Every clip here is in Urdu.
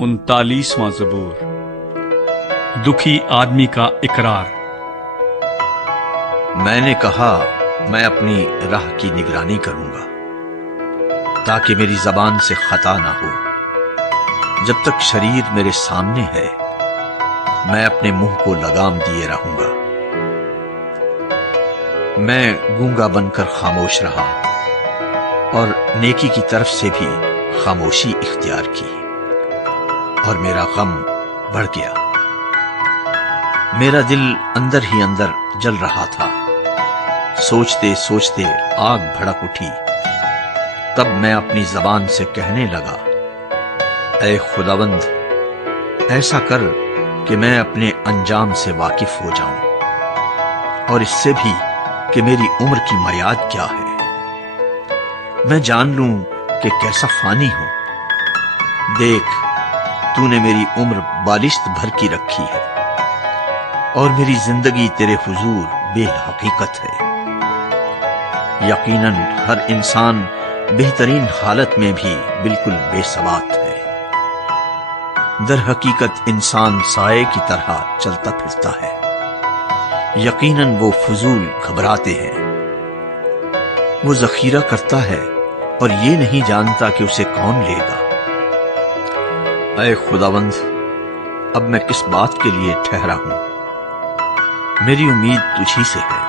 39واں زبور۔ دکھی آدمی کا اقرار۔ میں نے کہا میں اپنی راہ کی نگرانی کروں گا تاکہ میری زبان سے خطا نہ ہو۔ جب تک شریر میرے سامنے ہے میں اپنے منہ کو لگام دیے رہوں گا۔ میں گونگا بن کر خاموش رہا اور نیکی کی طرف سے بھی خاموشی اختیار کی، اور میرا غم بڑھ گیا۔ میرا دل اندر ہی اندر جل رہا تھا، سوچتے سوچتے آگ بھڑک اٹھی۔ تب میں اپنی زبان سے کہنے لگا، اے خداوند، ایسا کر کہ میں اپنے انجام سے واقف ہو جاؤں، اور اس سے بھی کہ میری عمر کی میعاد کیا ہے، میں جان لوں کہ کیسا فانی ہوں۔ دیکھ، تو نے میری عمر بالشت بھر کی رکھی ہے، اور میری زندگی تیرے حضور بے حقیقت ہے۔ یقیناً ہر انسان بہترین حالت میں بھی بالکل بے ثبات ہے۔ در حقیقت انسان سائے کی طرح چلتا پھرتا ہے، یقیناً وہ فضول گھبراتے ہیں۔ وہ ذخیرہ کرتا ہے اور یہ نہیں جانتا کہ اسے کون لے گا۔ اے خداوند، اب میں کس بات کے لیے ٹھہرا ہوں؟ میری امید تجھی سے ہے،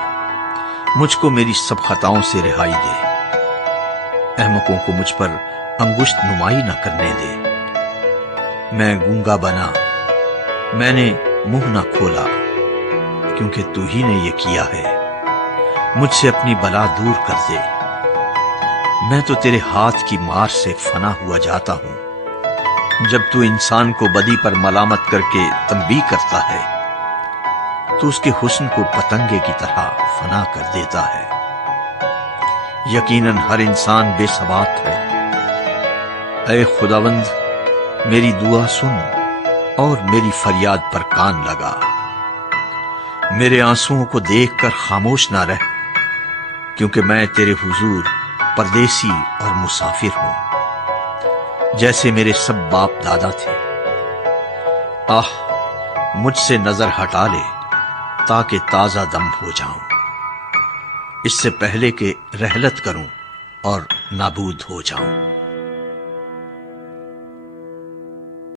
مجھ کو میری سب خطاؤں سے رہائی دے، احمقوں کو مجھ پر انگشت نمائی نہ کرنے دے۔ میں گونگا بنا، میں نے منہ نہ کھولا، کیونکہ تو ہی نے یہ کیا ہے۔ مجھ سے اپنی بلا دور کر دے، میں تو تیرے ہاتھ کی مار سے فنا ہوا جاتا ہوں۔ جب تو انسان کو بدی پر ملامت کر کے تنبیہ کرتا ہے تو اس کے حسن کو پتنگے کی طرح فنا کر دیتا ہے۔ یقیناً ہر انسان بے ثبات ہے۔ اے خداوند، میری دعا سن اور میری فریاد پر کان لگا۔ میرے آنسوؤں کو دیکھ کر خاموش نہ رہ، کیونکہ میں تیرے حضور پردیسی اور مسافر ہوں، جیسے میرے سب باپ دادا تھے۔ آہ، مجھ سے نظر ہٹا لے تاکہ تازہ دم ہو جاؤں، اس سے پہلے کہ رحلت کروں اور نابود ہو جاؤں۔